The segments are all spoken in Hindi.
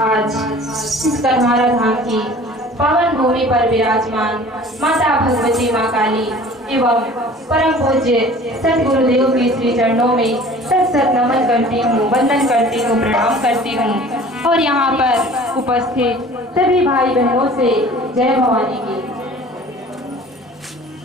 आज इस कन्हारा धाम की पावन भूमि पर विराजमान माता भगवती माँ काली एवं परम पूज्य सतगुरुदेव के श्री चरणों में सत नमन करती हूँ, वंदन करती हूँ, प्रणाम करती हूँ। और यहाँ पर उपस्थित सभी भाई बहनों से जय भवानी की।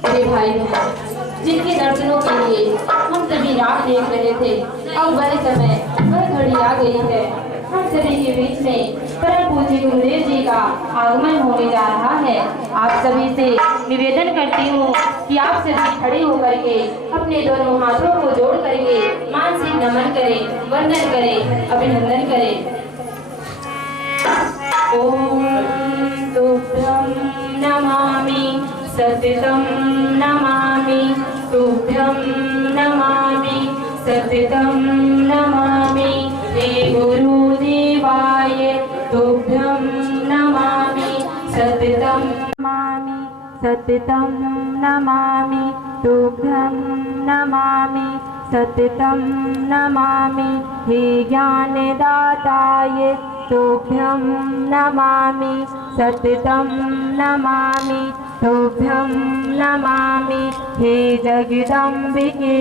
मेरे भाई बहन जिनके दर्शनों के लिए हम सभी राह देख रहे थे, अब वह समय वह घड़ी आ गई है। हम सभी के बीच में परम पूज्य गुरुदेव जी का आगमन होने जा रहा है। आप सभी से निवेदन करती हूँ कि आप सभी खड़े होकर के अपने दोनों हाथों को जोड़ करके मानसिक नमन करें, वंदन करें, अभिनंदन करें। ओम तुभ्यं नमामि सततं नमामि, तुभ्यं नमामि सततं नमामि, हे गुरुदेवाय तुभ्यं नमामि सततं नमामि, सततं नमामि, तुभ्यं नमामि सततं नमामि, हे ज्ञानदाताय तुभ्यं नमामि सततं नमामि, तुभ्यं नमामि, हे जगदम्बिके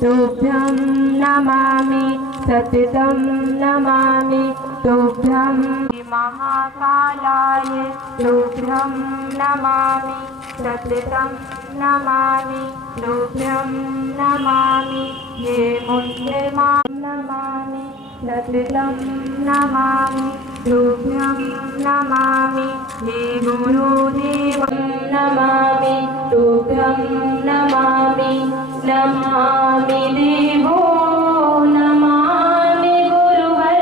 तुभ्यं नमामि सततं नमामि, तुभ्यं महाकालाय तुभ्यं नमामि सततं नमामि, तुभ्यं नमामि, हे मुण्डमा नमामि सततं नमामि, तुभ्यं नमामि, हे गुरुदेवं नमामि, तुभ्यं नमामि, नमामि देवो नमामि गुरुवर,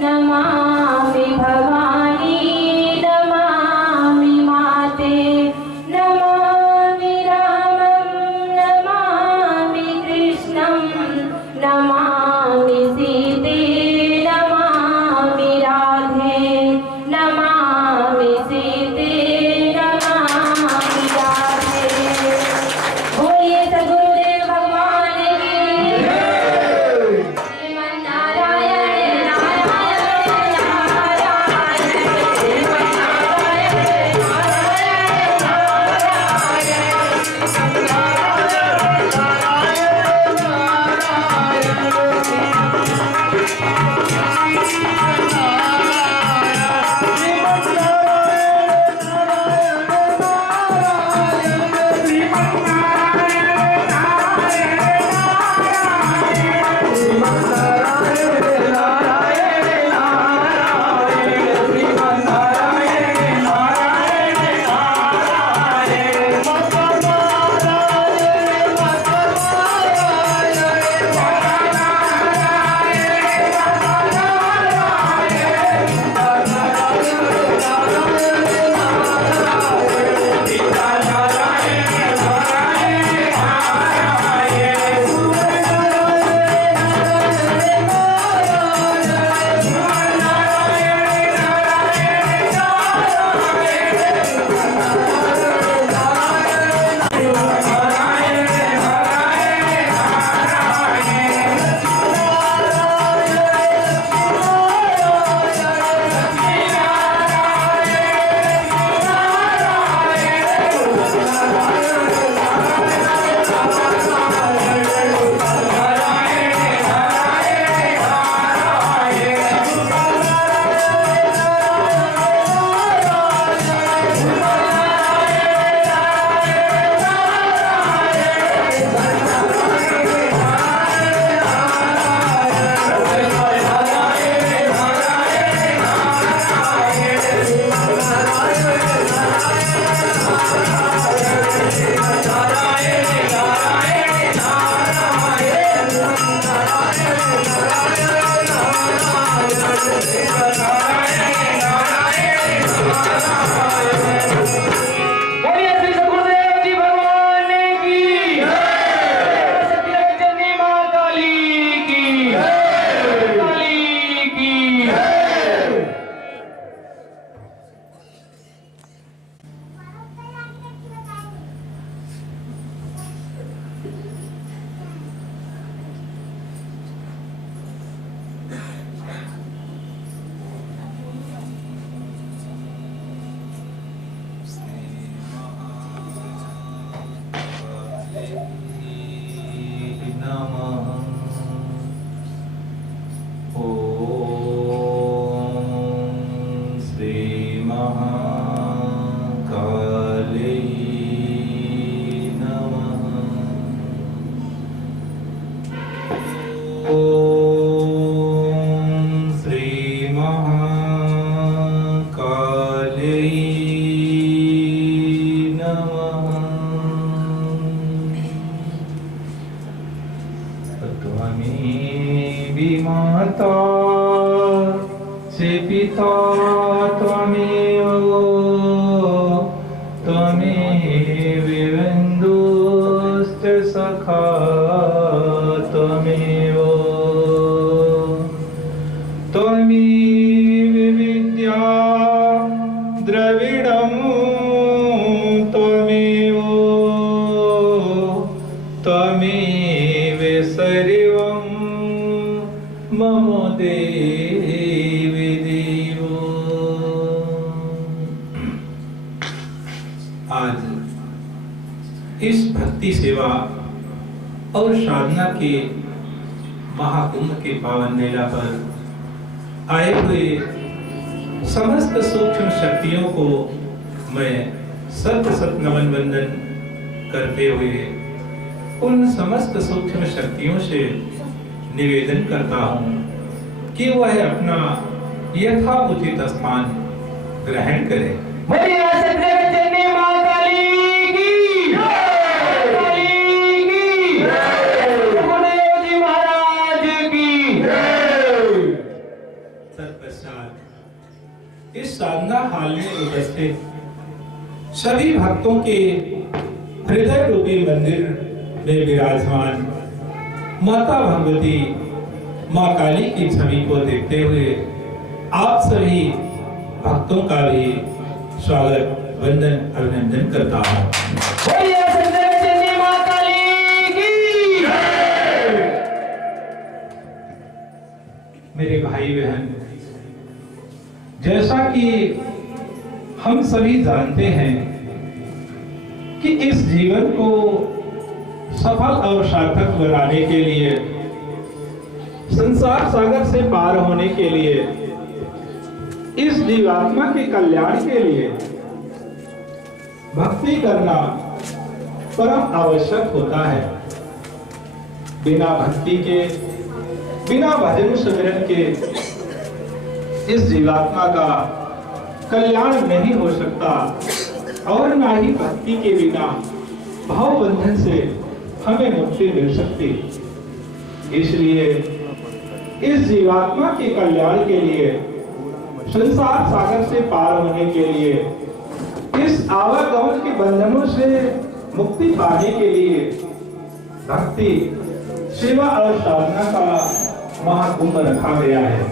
नमामि भवानी, नमामि माते, नमामि रामं, नमामि कृष्णं, नमामि सीते, नमामि राधे, नमामि सीते, नमामि राधे। बोलिए सद्गुरुदेव भगवान की। नमः। ओम श्री महाकाली नमः। ओम श्री महाकाली नमः। त्वमेव माता च पिता त्वमेव, त्वमेव बन्धुश्च सखा त्वमेव, त्वमेव विद्या द्रविणं त्वमेव, त्वमेव सर्वं मम देवी देवो। आज इस भक्ति सेवा और साधना के महाकुंभ के पावन मेला पर आए हुए समस्त सूक्ष्म शक्तियों को मैं सत सत नमन वंदन करते हुए उन समस्त सूक्ष्म शक्तियों से निवेदन करता हूँ कि वह अपना यथाउचित स्थान ग्रहण करें। तत्पश्चात इस साधना हाल में उपस्थित सभी भक्तों के हृदय रूपी मंदिर में विराजमान माता भगवती माँ काली की छवि को देखते हुए आप सभी भक्तों का भी स्वागत वंदन अभिनंदन करता हूँ। मेरे भाई बहन, जैसा कि हम सभी जानते हैं कि इस जीवन को सफल और सार्थक बनाने के लिए, संसार सागर से पार होने के लिए, इस जीवात्मा के कल्याण के लिए भक्ति करना परम आवश्यक होता है। बिना भक्ति के, बिना भजन सुमिरन के इस जीवात्मा का कल्याण नहीं हो सकता और ना ही भक्ति के बिना भाव बंधन से हमें मुक्ति मिल सकती। इसलिए इस जीवात्मा के कल्याण के लिए, संसार सागर से पार होने के लिए, इस आवागमन के बंधनों से मुक्ति पाने के लिए भक्ति सेवा और साधना का महाकुंभ रखा गया है।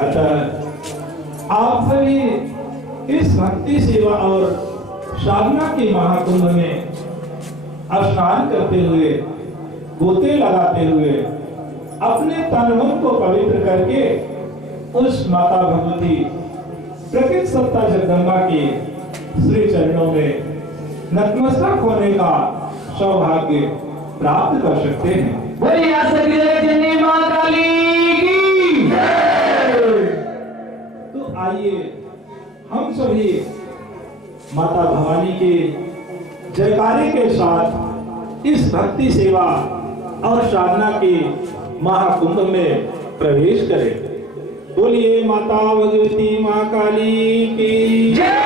अतः आप सभी इस भक्ति सेवा और साधना के महाकुंभ में स्नान करते हुए, गोते लगाते हुए, अपने तन मन को पवित्र करके उस माता भगवती प्रकृति सत्ता जगदम्बा के श्री चरणों में नतमस्तक होने का सौभाग्य प्राप्त कर सकते हैं। बोलिए सतगुरु मां काली की जय। तो आइए हम सभी माता भवानी के जयकारे के साथ इस भक्ति सेवा और साधना के महाकुंभ में प्रवेश करें। बोलिए माता भगवती मां काली की जय।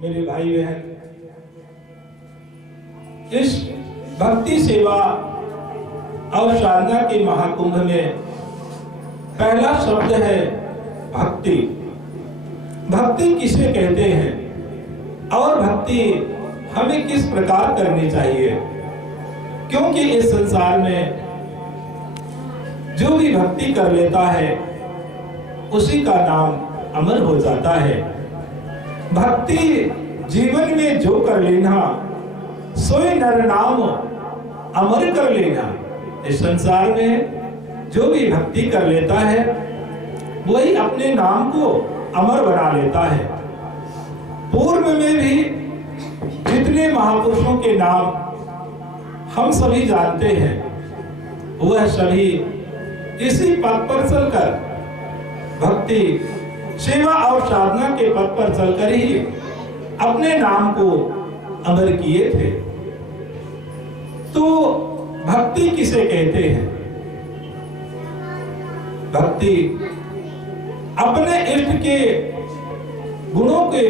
मेरे भाई बहन, इस भक्ति सेवा और साधना के महाकुंभ में पहला शब्द है भक्ति। भक्ति किसे कहते हैं और भक्ति हमें किस प्रकार करनी चाहिए? क्योंकि इस संसार में जो भी भक्ति कर लेता है उसी का नाम अमर हो जाता है। भक्ति जीवन में जो कर लेना सोई नर नाम अमर कर लेना। इस संसार में जो भी भक्ति कर लेता है वही अपने नाम को अमर बना लेता है। पूर्व में भी जितने महापुरुषों के नाम हम सभी जानते हैं वह सभी इसी पथ पर चलकर भक्ति, सेवा और साधना के पथ पर चलकर ही अपने नाम को अमर किए थे। तो भक्ति किसे कहते हैं? भक्ति अपने इष्ट के गुणों के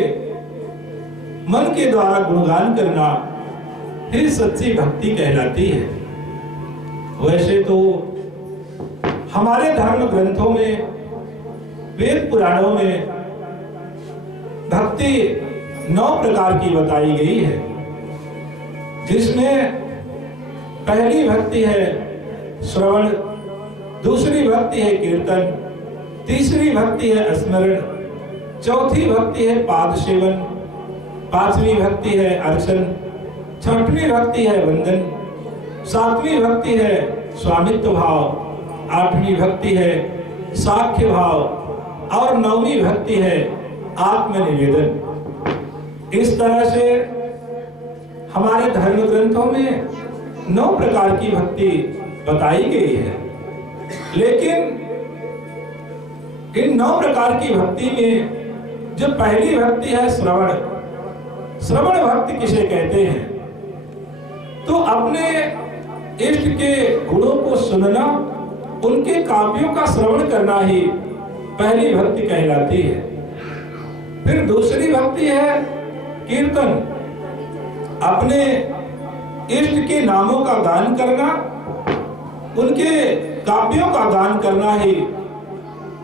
मन के द्वारा गुणगान करना ही सच्ची भक्ति कहलाती है। वैसे तो हमारे धर्म ग्रंथों में, वेद पुराणों में भक्ति 9 प्रकार की बताई गई है, जिसमें पहली भक्ति है श्रवण, दूसरी भक्ति है कीर्तन, तीसरी भक्ति है स्मरण, चौथी भक्ति है पाद सेवन, पांचवी भक्ति है अर्चन, छठवीं भक्ति है वंदन, सातवीं भक्ति है स्वामित्व भाव, आठवीं भक्ति है साख्य भाव और 9वीं भक्ति है आत्मनिवेदन। इस तरह से हमारे धर्म ग्रंथों में 9 प्रकार की भक्ति बताई गई है। लेकिन इन 9 प्रकार की भक्ति में जो पहली भक्ति है श्रवण, श्रवण भक्ति किसे कहते हैं? तो अपने इष्ट के गुणों को सुनना, उनके काव्यों का श्रवण करना ही पहली भक्ति कहलाती है। फिर दूसरी भक्ति है कीर्तन, अपने इष्ट के नामों का गान करना, उनके काव्यों का गान करना ही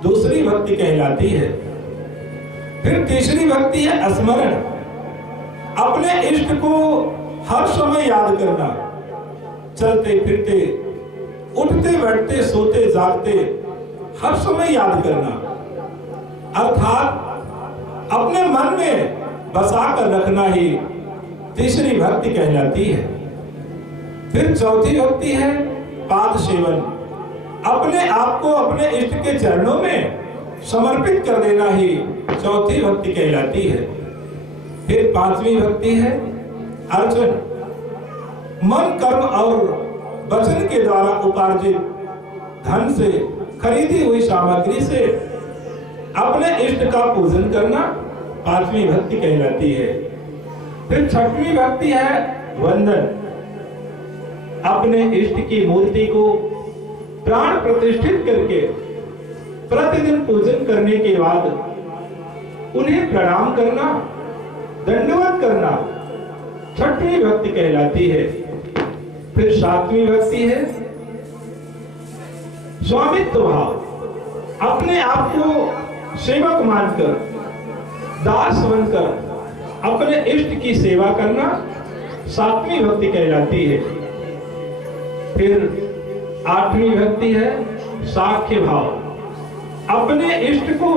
दूसरी भक्ति कहलाती है। फिर तीसरी भक्ति है स्मरण, अपने इष्ट को हर समय याद करना, चलते फिरते, उठते बैठते, सोते जागते हर समय याद करना, अर्थात अपने मन में बसा कर रखना ही तीसरी भक्ति कहलाती है। फिर चौथी भक्ति है पाद सेवन, अपने आप को अपने इष्ट के चरणों में समर्पित कर देना ही चौथी भक्ति कहलाती है। फिर पांचवी भक्ति है अर्चन, मन, कर्म और वचन के द्वारा उपार्जित धन से, खरीदी हुई सामग्री से अपने इष्ट का पूजन करना पांचवी भक्ति कहलाती है। फिर छठवीं भक्ति है वंदन, अपने इष्ट की मूर्ति को प्राण प्रतिष्ठित करके प्रतिदिन पूजन करने के बाद उन्हें प्रणाम करना, दंडवत करना छठवीं भक्ति कहलाती है। फिर सातवीं भक्ति है स्वामित्व भाव, अपने आप को सेवक मानकर, दास बनकर अपने इष्ट की सेवा करना सातवीं भक्ति कहलाती है। फिर आठवीं भक्ति है साख्य भाव, अपने इष्ट को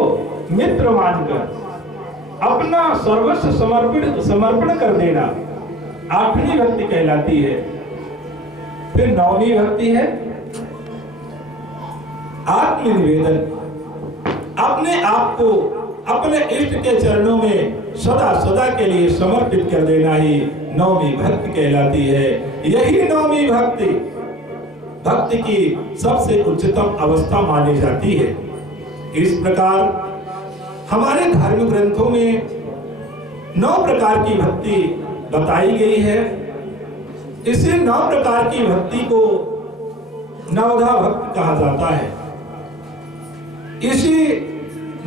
मित्र मानकर अपना सर्वस्व समर्पण कर देना आठवीं भक्ति कहलाती है। फिर नौवीं भक्ति है आत्मनिवेदन, अपने आप को अपने इष्ट के चरणों में सदा सदा के लिए समर्पित कर देना ही नौवीं भक्ति कहलाती है। यही नौवीं भक्ति भक्ति की सबसे उच्चतम अवस्था मानी जाती है। इस प्रकार हमारे धर्म ग्रंथों में 9 प्रकार की भक्ति बताई गई है। इसी 9 प्रकार की भक्ति को नवधा भक्ति कहा जाता है। इसी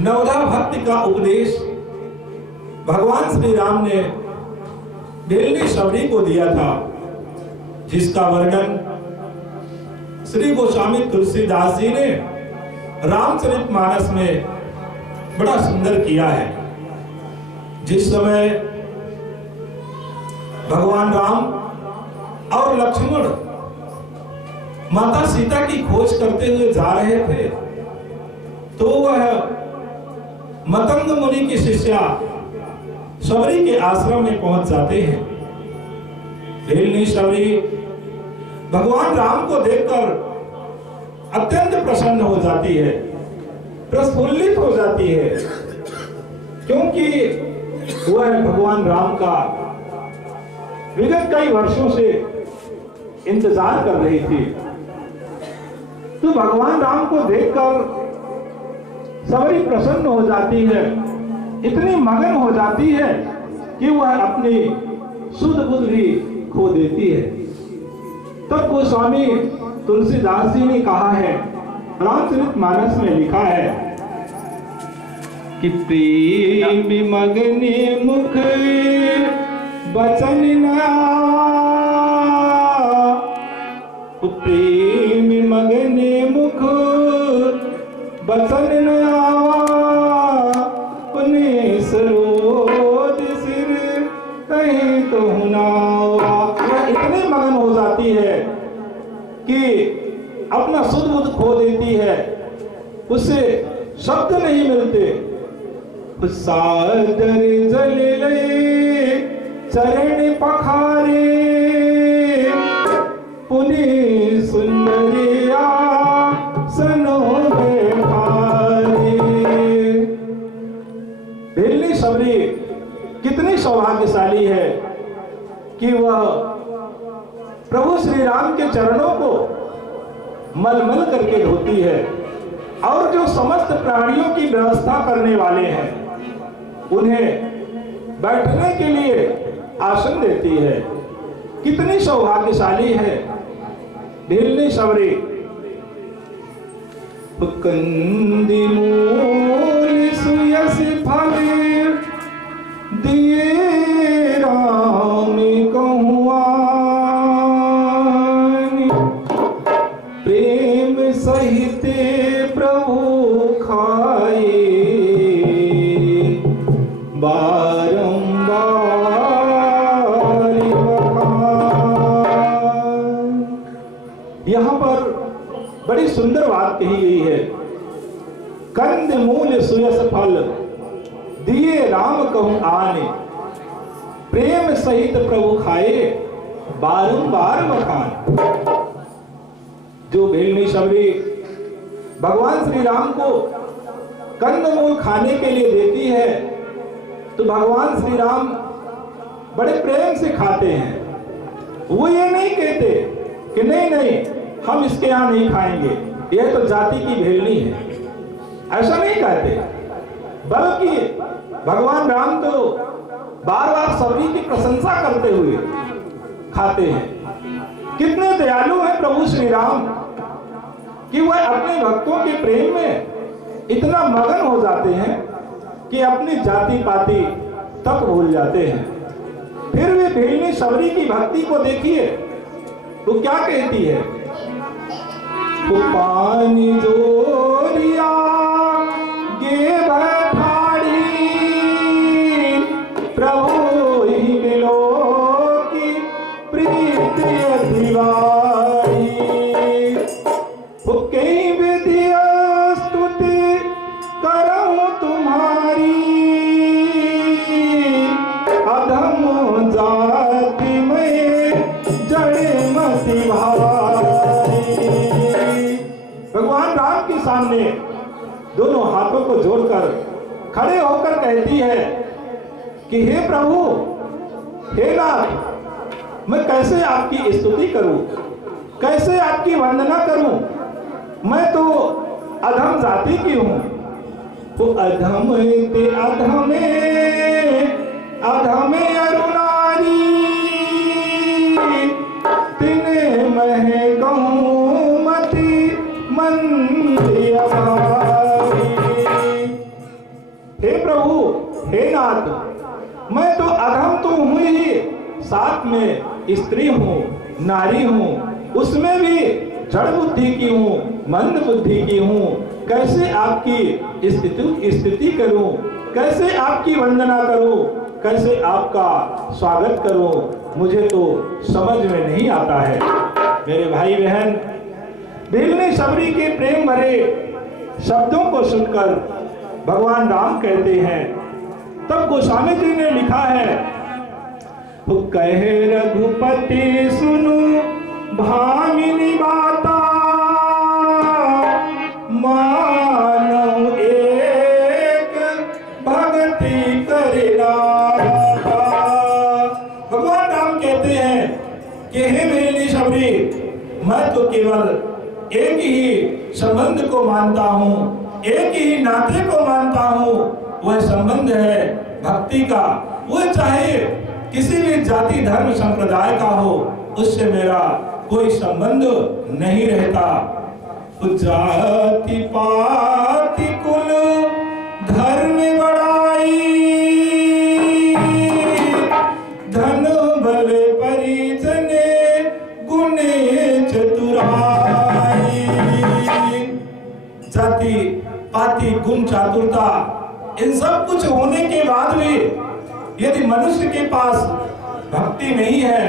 नवधा भक्ति का उपदेश भगवान श्री राम ने बेलनी शबरी को दिया था, जिसका वर्णन श्री गोस्वामी तुलसीदास जी ने रामचरितमानस में बड़ा सुंदर किया है। जिस समय भगवान राम और लक्ष्मण माता सीता की खोज करते हुए जा रहे थे, तो वह मतंग मुनि की शिष्या शबरी के आश्रम में पहुंच जाते हैं। बेलनी शबरी भगवान राम को देखकर अत्यंत प्रसन्न हो जाती है, प्रफुल्लित हो जाती है, क्योंकि वह भगवान राम का विगत कई वर्षों से इंतजार कर रही थी। तो भगवान राम को देखकर सबरी प्रसन्न हो जाती है, इतनी मगन हो जाती है कि वह अपनी शुद्ध बुद्धि खो देती है। तब गोस्वामी तुलसीदास जी ने कहा है, रामचरितमानस में लिखा है कि प्रेम मगने मुख बचन न आवा, प्रेम मगने मुख बचन न आवा, पुने सरोज सिर कहीं तो हुनावा। वह इतनी मगन हो जाती है कि अपना सुध बुध खो देती है, उससे शब्द नहीं मिलते। सादर जल ले चरण पखारे, पुनि सुंदरिया सनो भेलनी सबरी कितनी सौभाग्यशाली है कि वह प्रभु श्री राम के चरणों को मलमल करके धोती है और जो समस्त प्राणियों की व्यवस्था करने वाले हैं उन्हें बैठने के लिए आसन देती है। कितनी सौभाग्यशाली है भेलनी सबरी। कंदी मूल सुयस फल दिए राम कहुआ, प्रेम सहित प्रभु खाए बारंबार बखान। यहाँ पर बड़ी सुंदर बात कही गई है, कंद मूल सुयस फल दिए राम कहूं आने, प्रेम सहित प्रभु खाए बारंबार बखान। जो भेलनी सबरी भगवान श्री राम को कंदमूल खाने के लिए देती है तो भगवान श्री राम बड़े प्रेम से खाते हैं। वो ये नहीं कहते कि नहीं नहीं हम इसके यहाँ नहीं खाएंगे, यह तो जाति की भेलनी है, ऐसा नहीं कहते। बल्कि भगवान राम तो बार बार सबरी की प्रशंसा करते हुए खाते हैं। कितने दयालु हैं प्रभु श्री राम कि वह अपने भक्तों के प्रेम में इतना मगन हो जाते हैं कि अपनी जाति पाति तक भूल जाते हैं। फिर वे भेलनी सबरी की भक्ति को देखिए, वो क्या कहती है, तो पानी जोरिया गे बैठाड़ी, प्रभु ही मिलो की प्रीत दिवाई, वो कई विधिया स्तुति करूं तुम्हारी, अधम जाति में जड़े मति भाई। भगवान राम के सामने दोनों हाथों को जोड़कर खड़े होकर कहती है कि हे प्रभु, हे नाथ, मैं कैसे आपकी स्तुति करूं, कैसे आपकी वंदना करूं, मैं तो अधम जाति की हूं। तो अधम ते अधमे अधमे अरुणारी, तिने महे कहूं मति मंदिया भाई। हे प्रभु, हे नाथ, मैं तो अधम तो हूं ही, साथ में स्त्री हूं, नारी हूं, उसमें भी जड़ बुद्धि की हूं, मंद बुद्धि की हूं। कैसे आपकी स्तुति करूं, कैसे आपकी वंदना करूं, कैसे आपका स्वागत करूं, मुझे तो समझ में नहीं आता है। मेरे भाई बहन, भेलनी सबरी के प्रेम भरे शब्दों को सुनकर भगवान राम कहते हैं, तब गोस्वामी जी ने लिखा है, तो कहे रघुपति सुनु भामिनी बाता, मानव एक भक्ति करेगा। भगवान राम कहते हैं कि हे भेलनी सबरी, मैं तो केवल एक ही संबंध को मानता हूँ, एक ही नाते को मानता हूँ। वह संबंध है भक्ति का। वह चाहे किसी भी जाति धर्म संप्रदाय का हो, उससे मेरा कोई संबंध नहीं रहता। जाति पाति कुल धर्म बड़ाई, धन बल परिजन गुणे चतुराई। जाति पाति गुण चातुरता इन सब कुछ होने के बाद भी यदि मनुष्य के पास भक्ति नहीं है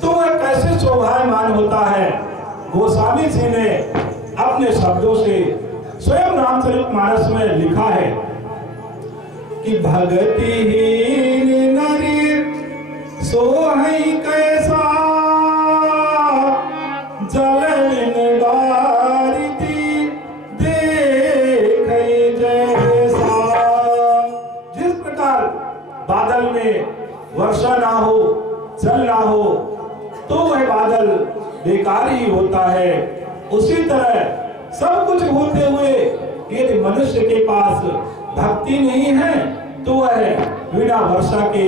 तो वह कैसे शोभायमान होता है। गोस्वामी जी ने अपने शब्दों से स्वयं रामचरितमानस में लिखा है कि भगतिहीन नर सोहई कैसा, जलन डारिती देखै जैसा। जिस प्रकार बादल में वर्षा ना हो, जल ना हो, तो वह बादल बेकार ही होता है। उसी तरह सब कुछ होते हुए यदि मनुष्य के पास भक्ति नहीं है तो वह बिना वर्षा के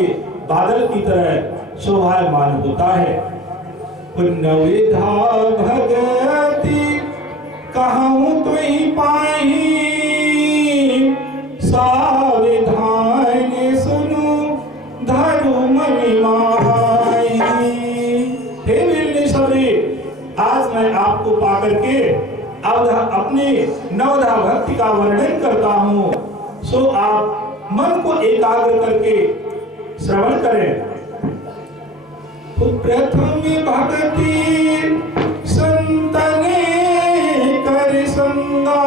बादल की तरह शोभायमान होता है। पुण्यविधा भगति कहूँ तो ही पाई, साविधान सुनु धरु मणि माई। हे विल्लीश्वरी, आज मैं आपको पाकर के अपनी नवधा भक्ति का वर्णन करता हूँ, सो आप मन को एकाग्र करके श्रवण करें। प्रथम भक्ति संतने कर संगा,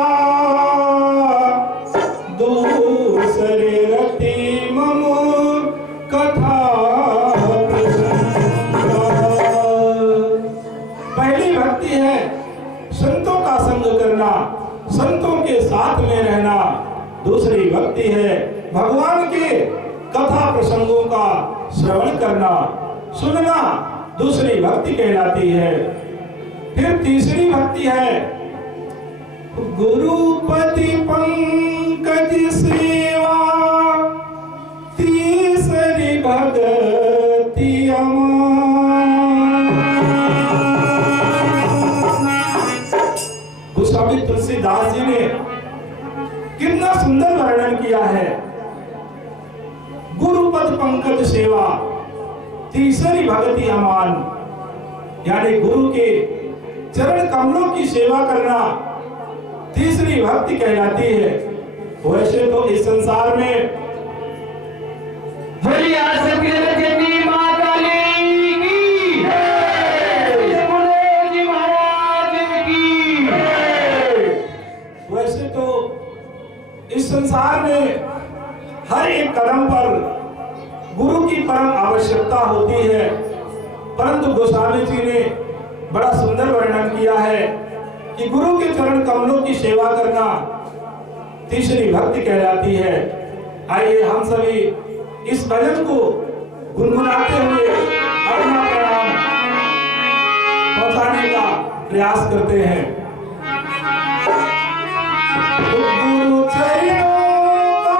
दूसरे रति मम कथा प्रसंगा। पहली भक्ति है संतों का संग करना, संतों के साथ में रहना। दूसरी भक्ति है भगवान के कथा प्रसंगों का श्रवण करना, सुनना, दूसरी भक्ति कहलाती है। फिर तीसरी भक्ति है गुरुपति पंकज सेवा, तीसरी भक्ति अमान। गोस्वामी तुलसीदास जी ने कितना सुंदर वर्णन किया है। गुरुपद पंकज सेवा, तीसरी भक्ति अमान, यानी गुरु के चरण कमलों की सेवा करना तीसरी भक्ति कहलाती है। वैसे तो इस संसार में वैसे तो इस संसार में हर एक कदम पर गुरु की परम आवश्यकता होती है, परंतु गोस्वामी जी ने बड़ा सुंदर वर्णन किया है कि गुरु के चरण कमलों की सेवा करना तीसरी भक्ति कहलाती है। आइए हम सभी इस भजन को गुनगुनाते हुए अपना प्रणाम पहुंचाने का प्रयास करते हैं। गुरु चरणों का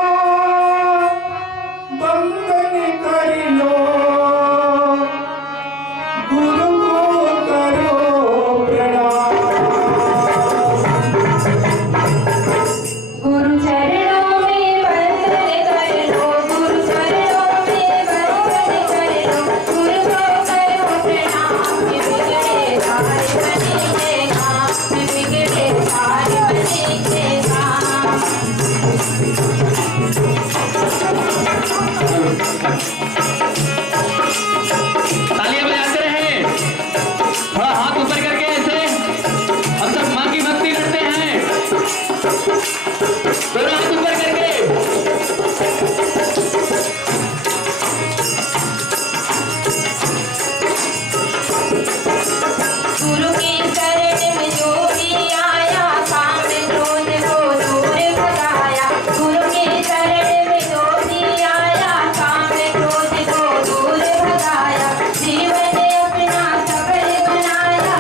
बंदन कर लो, गुरु को करो प्रणाम। गुरु चरणों में बंदन कर लो, गुरु चरणों में बंदन कर लो, गुरु को करो प्रणाम। बिगड़े हार बनेगा, बिगड़े हार बनेगा। तालियां बजाते रहे, थोड़ा हाथ ऊपर करके ऐसे हम सब मां की भक्ति करते हैं। दोनों हाथ ऊपर करके गुरु की शरण में जो भी आया, काम क्रोध को दूर भगाया। गुरु की शरण में जो भी आया, काम क्रोध को दूर भगाया। जीवन अपना सफल बनाया,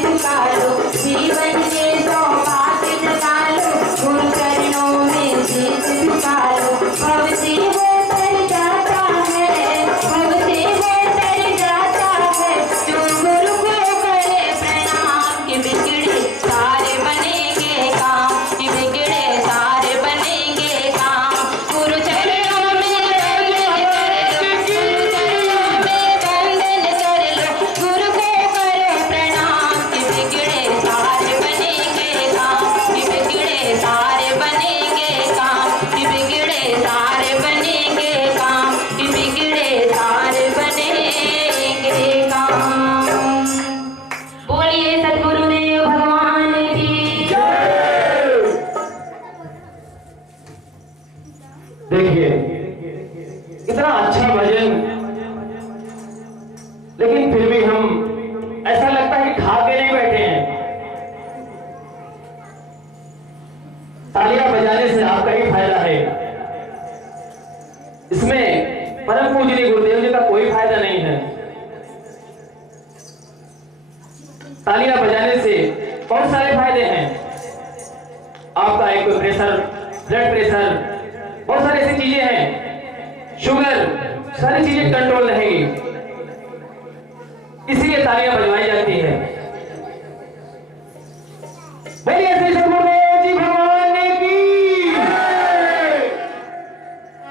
झुका लो, जीवन के सौभाग्य जगा लो, गुरु चरणों में शीश झुका लो। भव से वो तर जाता है, भव से वो तर जाता है, जो गुरु को करे प्रणाम। कि बिगड़े सारे बनेंगे काम, कि बिगड़े सारे बनेंगे काम। गुरु चरणों में वंदन कर लो, गुरु चरणों में वंदन कर लो, गुरु को करो प्रणाम। कि बिगड़े सारे बनेंगे काम, कि बिगड़े सारे बनेंगे काम, कि बिगड़े सारे बनेंगे काम, कि बिगड़े सारे बनेंगे काम। बोलिए सद्गुरुदेव भगवान की जय। देखिए इतना अच्छा भजन, लेकिन फिर भी हम ऐसा लगता है कि खा के नहीं बैठे हैं। तालियां बजाने से आपका ही फायदा है, इसमें परम पूजनीय गुरुदेव जी का कोई फायदा नहीं है। तालियां बजाने से बहुत सारे फायदे हैं। आपका एक प्रेशर, ब्लड प्रेशर, बहुत सारी ऐसी चीजें हैं, शुगर, सारी चीजें कंट्रोल रहेगी, इसीलिए तालियां बजवाई जाती है। बोलिए श्री सद्गुरुदेव जी भगवान की।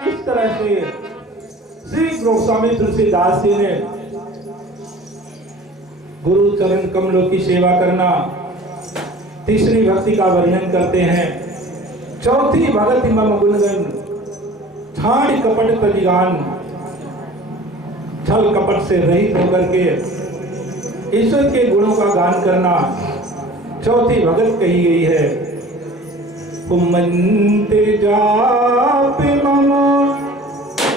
इस तरह से श्री गोस्वामी तुलसीदास जी ने गुरु चरण कमलों की सेवा करना, तीसरी भक्ति का वर्णन करते हैं। चौथी भगति मम गुणगन, छाड़ कपट तदिगान, छल कपट से रहित होकर के ईश्वर के गुणों का गान करना चौथी भगत कही गई है। मंत्र जाप मम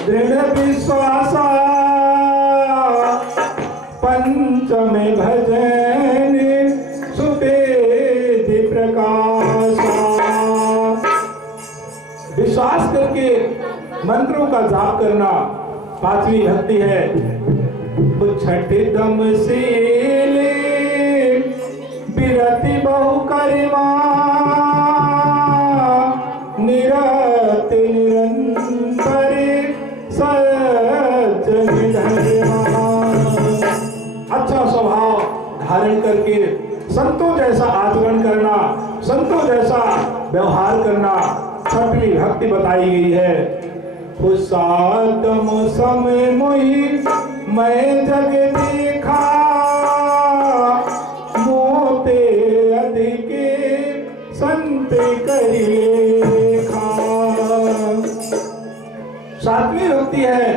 दृढ़ विश्वासा, पंचम भजन सुपेद प्रकाशा। विश्वास करके मंत्रों का जाप करना पांचवी भक्ति है। छठ दम से बिरति बहु करिमा, निरत निरंतर सच निधर्मा। अच्छा स्वभाव धारण करके संतों जैसा आचरण करना, संतों जैसा व्यवहार करना छठवीं भक्ति बताई गई है। सातम समय मोहि मैं जग देखा, मोते अधिके संत करि लेखा। सातवीं भक्ति है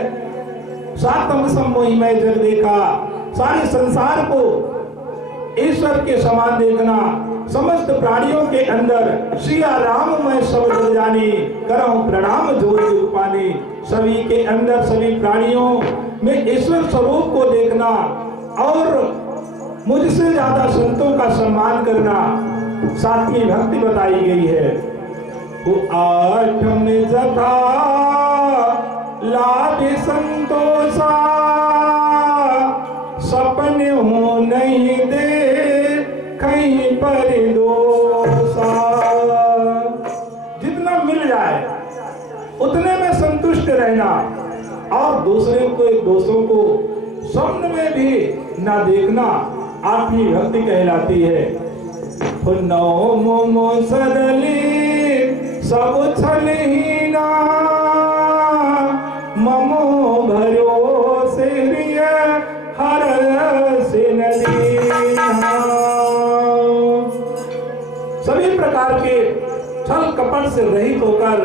सातम समोहि मैं जग देखा, सारे संसार को ईश्वर के समान देखना, समस्त प्राणियों के अंदर सिया राम मैं सब जग जानी, करहूं प्रणाम जोर रूपानी। सभी के अंदर सभी प्राणियों में ईश्वर स्वरूप को देखना और मुझसे ज्यादा संतों का सम्मान करना सातवीं भक्ति बताई गई है। वो आठम जथा लाभ संतोषा, सपने हो नहीं दे कहीं पर दोषा। जितना मिल जाए उतने में संतुष्ट रहना और दूसरे को दोषों को स्वप्न में भी ना देखना आठवीं भक्ति कहलाती है। नौ मोमो सरली सब छलहीना, ममो भरोसे हर से नदीना। सभी प्रकार के छल कपट से रहित होकर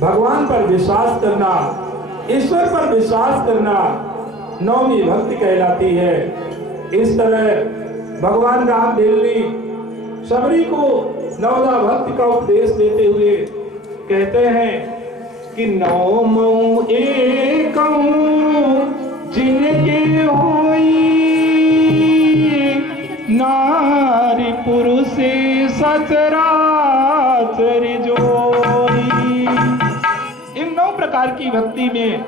भगवान पर विश्वास करना, ईश्वर पर विश्वास करना नौवीं भक्ति कहलाती है। इस तरह भगवान रामदेव ने सबरी को नवदा भक्ति का उपदेश देते हुए कहते हैं कि नौ मऊ एकम जिनके होई, नारी पुरुष सचराचर जोई। इन 9 प्रकार की भक्ति में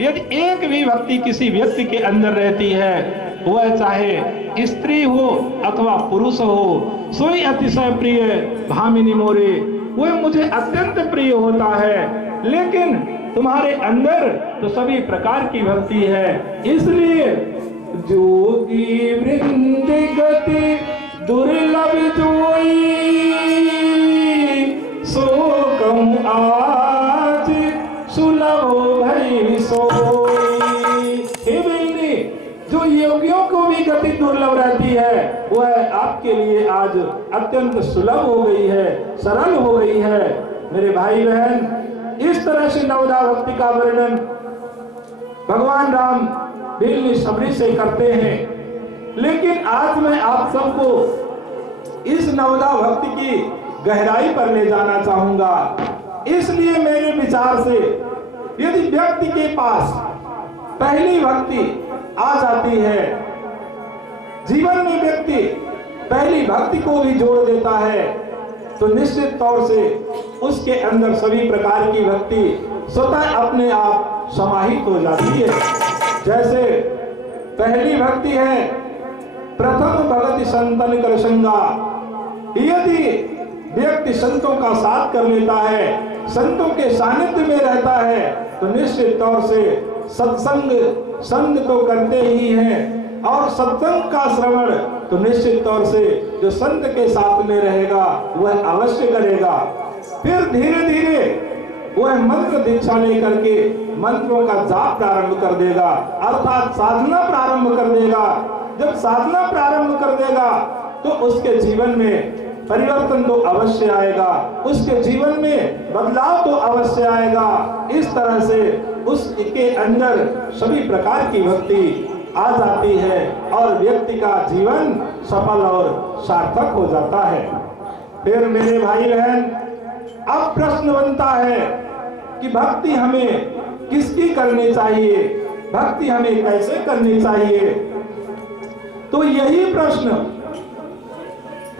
यदि एक भी भक्ति किसी व्यक्ति के अंदर रहती है वह चाहे स्त्री हो अथवा पुरुष हो, सोई अतिशय प्रिय भामिनी मोरे, वह मुझे अत्यंत प्रिय होता है। लेकिन तुम्हारे अंदर तो सभी प्रकार की भक्ति है, इसलिए जोगी वृंद गति दुर्लभ जोई, सो कहूं आज सुलभ भई सोई। हे बेनी, जो योगियों को भी गति दुर्लभ रहती है, वह आपके लिए आज अत्यंत सुलभ हो गई है, सरल हो गई है। मेरे भाई बहन, इस तरह से नवदा भक्ति का वर्णन भगवान राम बिल्ली सबरी से करते हैं। लेकिन आज मैं आप सबको इस नवदा भक्ति की गहराई पर ले जाना चाहूंगा। इसलिए मेरे विचार से यदि व्यक्ति के पास पहली भक्ति आ जाती है, जीवन में व्यक्ति पहली भक्ति को भी जोड़ देता है, तो निश्चित तौर से उसके अंदर सभी प्रकार की भक्ति स्वतः अपने आप समाहित हो जाती है। जैसे पहली भक्ति है प्रथम भगति संतन कर संगा। यदि व्यक्ति संतों का साथ कर लेता है, संतों के सानिध्य में रहता है, तो निश्चित तौर से सत्संग संग तो करते ही हैं, और सत्संग का श्रवण तो निश्चित तौर से जो संत के साथ में रहेगा वह अवश्य करेगा। फिर धीरे धीरे वह मंत्र दीक्षा लेकर के मंत्रों का जाप प्रारंभ कर देगा, अर्थात साधना प्रारंभ कर देगा। जब साधना प्रारंभ कर देगा तो उसके जीवन में परिवर्तन तो अवश्य आएगा, उसके जीवन में बदलाव तो अवश्य आएगा। इस तरह से उसके अंदर सभी प्रकार की भक्ति आ जाती है और व्यक्ति का जीवन सफल और सार्थक हो जाता है। फिर मेरे भाई बहन, अब प्रश्न बनता है कि भक्ति हमें किसकी करनी चाहिए, भक्ति हमें कैसे करनी चाहिए। तो यही प्रश्न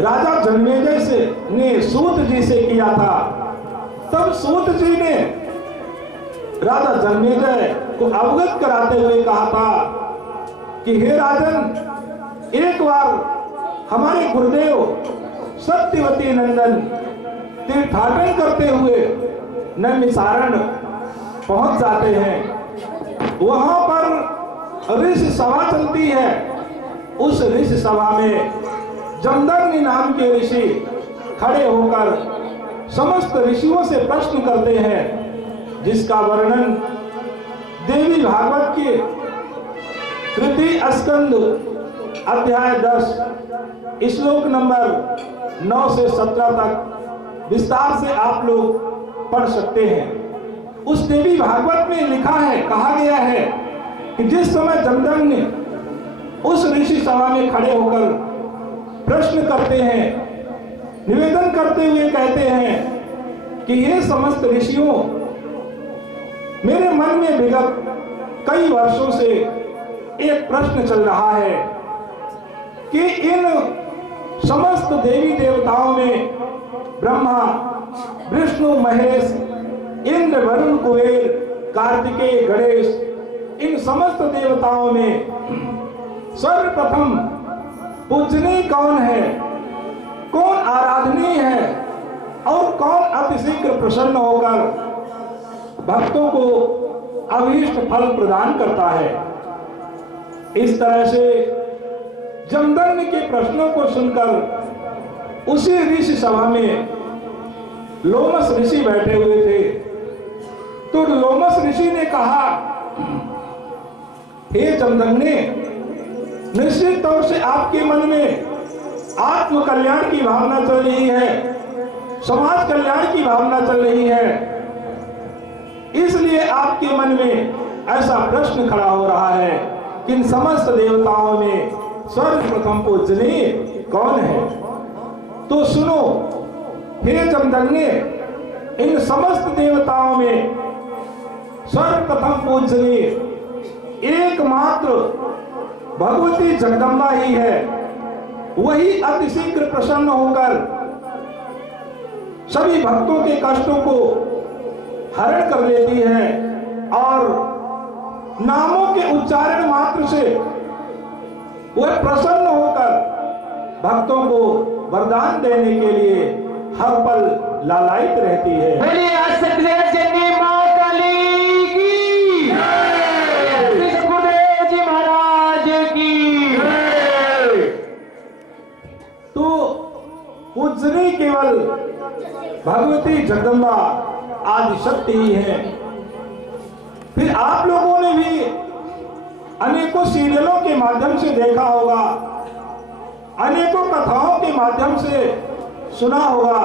राजा जन्मेजय ने सूत जी से किया था। तब सूत जी ने राजा जन्मेजय को अवगत कराते हुए कहा था कि हे राजन, एक बार हमारे गुरुदेव सत्यवती नंदन तीर्थाटन करते हुए नैमिषारण्य पहुंच जाते हैं। वहां पर ऋषि सभा चलती है। उस ऋषि सभा में जमदग्नि नाम के ऋषि खड़े होकर समस्त ऋषियों से प्रश्न करते हैं, जिसका वर्णन देवी भागवत के तृतीय स्कंद अध्याय 10 श्लोक नंबर 9 से 17 तक विस्तार से आप लोग पढ़ सकते हैं। उस देवी भागवत में लिखा है, कहा गया है कि जिस समय जमदग्नि उस ऋषि सभा में खड़े होकर प्रश्न करते हैं, निवेदन करते हुए कहते हैं कि ये समस्त ऋषियों, मेरे मन में विगत कई वर्षों से एक प्रश्न चल रहा है कि इन समस्त देवी देवताओं में ब्रह्मा, विष्णु, महेश, इंद्र, वरुण, कुबेर, कार्तिकेय, गणेश, इन समस्त देवताओं में सर्वप्रथम पूजनीय कौन है, कौन आराधनीय है और कौन अतिशीघ्र प्रसन्न होकर भक्तों को अभीष्ट फल प्रदान करता है। इस तरह से जमदग्नि के प्रश्नों को सुनकर उसी ऋषि सभा में लोमस ऋषि बैठे हुए थे। तो लोमस ऋषि ने कहा, हे जमदग्नि, निश्चित तौर से आपके मन में आत्म कल्याण की भावना चल रही है, समाज कल्याण की भावना चल रही है, इसलिए आपके मन में ऐसा प्रश्न खड़ा हो रहा है कि इन समस्त देवताओं में सर्वप्रथम पूजनीय कौन है। तो सुनो हे जमदग्नि, इन समस्त देवताओं में सर्वप्रथम पूजनीय एकमात्र भगवती जगदम्बा ही है। वही अतिशीघ्र प्रसन्न होकर सभी भक्तों के कष्टों को हरण कर लेती है और नामों के उच्चारण मात्र से वह प्रसन्न होकर भक्तों को वरदान देने के लिए हर पल लालायित रहती है। बोलिए आसक्ति जनी मां काली की, श्री सद्गुरुदेव जी महाराज की। तो पूजनी केवल भगवती जगदम्बा आदि शक्ति ही है। फिर आप लोगों ने भी अनेकों सीरियलों के माध्यम से देखा होगा, अनेकों कथाओं के माध्यम से सुना होगा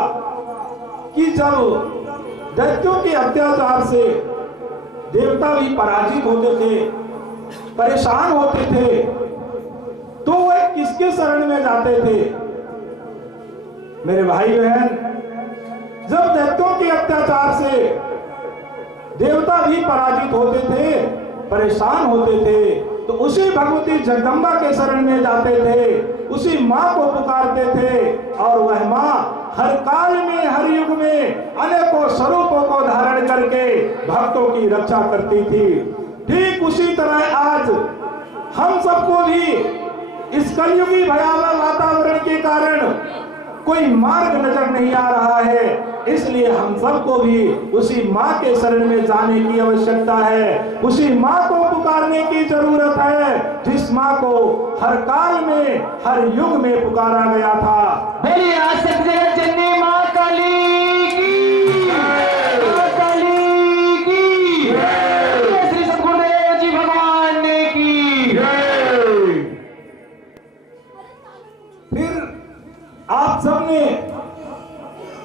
कि जब दैत्यों के अत्याचार से देवता भी पराजित होते थे, परेशान होते थे, तो वे किसके शरण में जाते थे? मेरे भाई बहन, जब दैत्यों के अत्याचार से देवता भी पराजित होते थे, परेशान होते थे, तो उसी भगवती जगदम्बा के शरण में जाते थे, उसी माँ को पुकारते थे, और वह माँ हर काल में, हर युग में अनेकों स्वरूपों को धारण करके भक्तों की रक्षा करती थी। ठीक उसी तरह आज हम सबको भी इस कलयुगी भयावह वातावरण के कारण कोई मार्ग नजर नहीं आ रहा है, इसलिए हम सबको भी उसी माँ के शरण में जाने की आवश्यकता है, उसी माँ को पुकारने की जरूरत है, जिस माँ को हर काल में, हर युग में पुकारा गया था। बोलिए आसक्ति जगत जननी मां काली की, मां काली की, श्री सद्गुरुदेव जी भगवान की। फिर आप सबने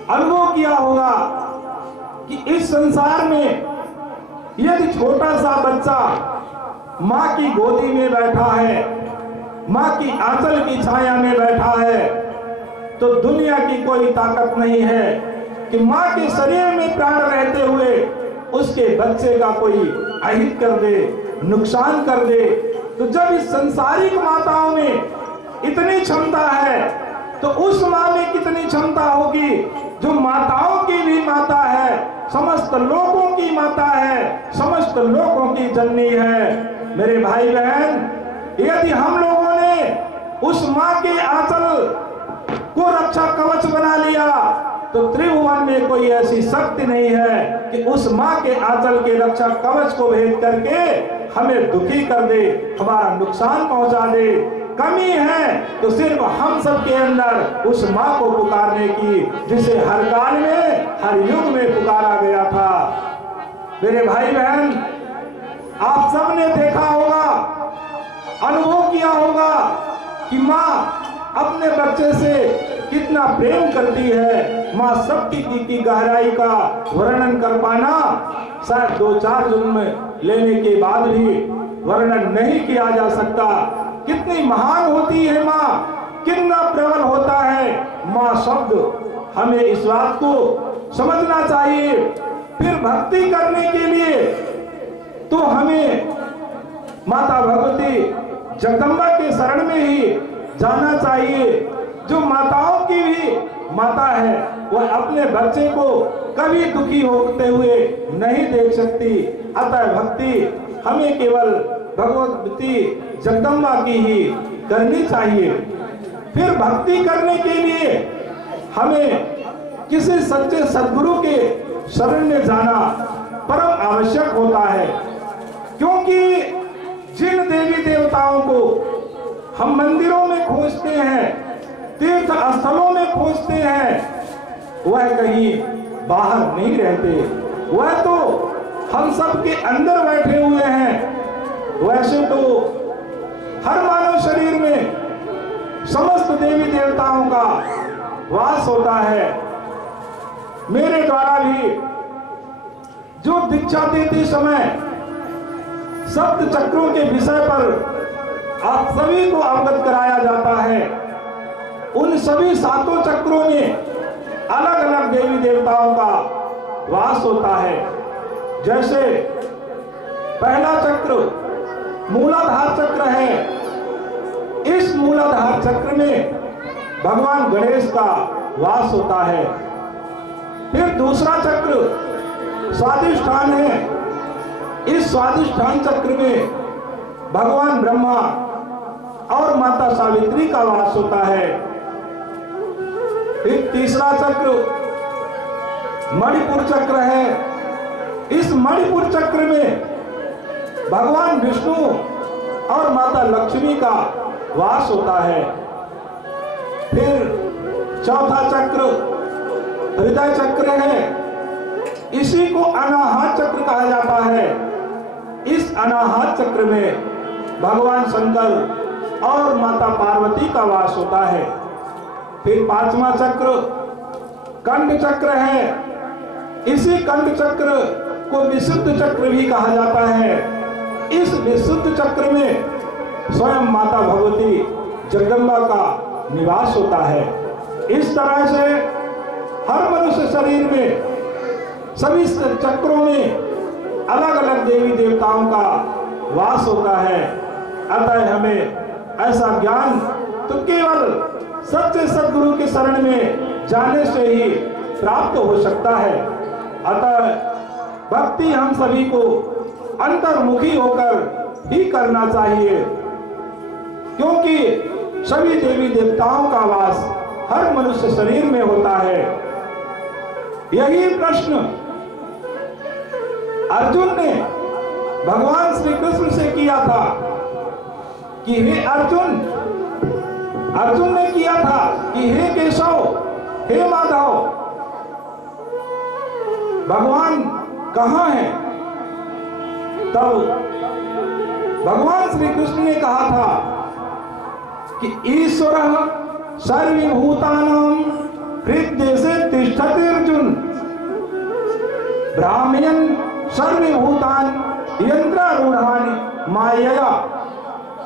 अनुभव किया होगा कि इस संसार में यदि छोटा सा बच्चा माँ की गोदी में बैठा है, माँ की आंचल की छाया में बैठा है, तो दुनिया की कोई ताकत नहीं है कि माँ के शरीर में प्राण रहते हुए उसके बच्चे का कोई अहित कर दे, नुकसान कर दे। तो जब इस संसारिक माताओं में इतनी क्षमता है, तो उस माँ में कितनी क्षमता होगी जो माताओं की भी माता है, समस्त लोगों की माता है, समस्त लोगों की जननी है। मेरे भाई बहन, यदि हम लोगों ने उस माँ के आंचल को रक्षा कवच बना लिया, तो त्रिभुवन में कोई ऐसी शक्ति नहीं है कि उस माँ के आंचल के रक्षा कवच को भेद करके हमें दुखी कर दे, हमारा नुकसान पहुंचा दे। कमी है तो सिर्फ हम सब के अंदर उस माँ को पुकारने की, जिसे हर काल में, हर युग में पुकारा गया था। मेरे भाई बहन, आप सब ने देखा होगा, अनुभव किया होगा कि माँ अपने बच्चे से कितना प्रेम करती है। माँ शक्ति की गहराई का वर्णन कर पाना शायद 2-4 जन्म लेने के बाद भी वर्णन नहीं किया जा सकता। कितनी महान होती है माँ, कितना प्रबल होता है माँ शब्द, हमें इस बात को समझना चाहिए। फिर भक्ति करने के लिए तो हमें माता भगवती जगदम्बा के शरण में ही जाना चाहिए, जो माताओं की भी माता है। वह अपने बच्चे को कभी दुखी होते हुए नहीं देख सकती। अतः भक्ति हमें केवल भगवती जगदम्बा की ही करनी चाहिए। फिर भक्ति करने के लिए हमें किसी सच्चे सद्गुरु के शरण में जाना परम आवश्यक होता है, क्योंकि जिन देवी देवताओं को हम मंदिरों में खोजते हैं, तीर्थ स्थलों में खोजते हैं, वह कहीं बाहर नहीं रहते, वह तो हम सब के अंदर बैठे हुए हैं। वैसे तो हर मानव शरीर में समस्त देवी देवताओं का वास होता है। मेरे द्वारा भी जो दीक्षा देते समय सप्त चक्रों के विषय पर आप सभी को अवगत कराया जाता है। उन सभी 7 चक्रों में अलग अलग देवी देवताओं का वास होता है। जैसे पहला चक्र मूलाधार चक्र है। इस मूलाधार चक्र में भगवान गणेश का वास होता है। फिर दूसरा चक्र स्वादिष्ठान है। इस स्वादिष्ठान चक्र में भगवान ब्रह्मा और माता सावित्री का वास होता है। एक तीसरा चक्र मणिपुर चक्र है। इस मणिपुर चक्र में भगवान विष्णु और माता लक्ष्मी का वास होता है। फिर चौथा चक्र हृदय चक्र है। इसी को अनाहत चक्र कहा जाता है। इस अनाहत चक्र में भगवान शंकर और माता पार्वती का वास होता है। फिर पांचवा चक्र कंठ चक्र है। इसी कंठ चक्र को विशुद्ध चक्र भी कहा जाता है। इस विशुद्ध चक्र में स्वयं माता भगवती जगदम्बा का निवास होता है। इस तरह से हर मनुष्य शरीर में सभी चक्रों में अलग अलग देवी देवताओं का वास होता है। अतः हमें ऐसा ज्ञान तो केवल सच्चे सद्गुरु के शरण में जाने से ही प्राप्त हो सकता है। अतः भक्ति हम सभी को अंतर्मुखी होकर ही करना चाहिए, क्योंकि सभी देवी देवताओं का वास हर मनुष्य शरीर में होता है। यही प्रश्न अर्जुन ने भगवान श्री कृष्ण से किया था कि हे अर्जुन, अर्जुन ने किया था कि हे केशव, हे माधव, भगवान कहाँ है? तब भगवान श्री कृष्ण ने कहा था कि ईश्वरः सर्वभूतानां हृदयसे तिष्ठति अर्जुन, ब्राह्मयन् सर्वभूतानि यन्त्रारूढानि मायया।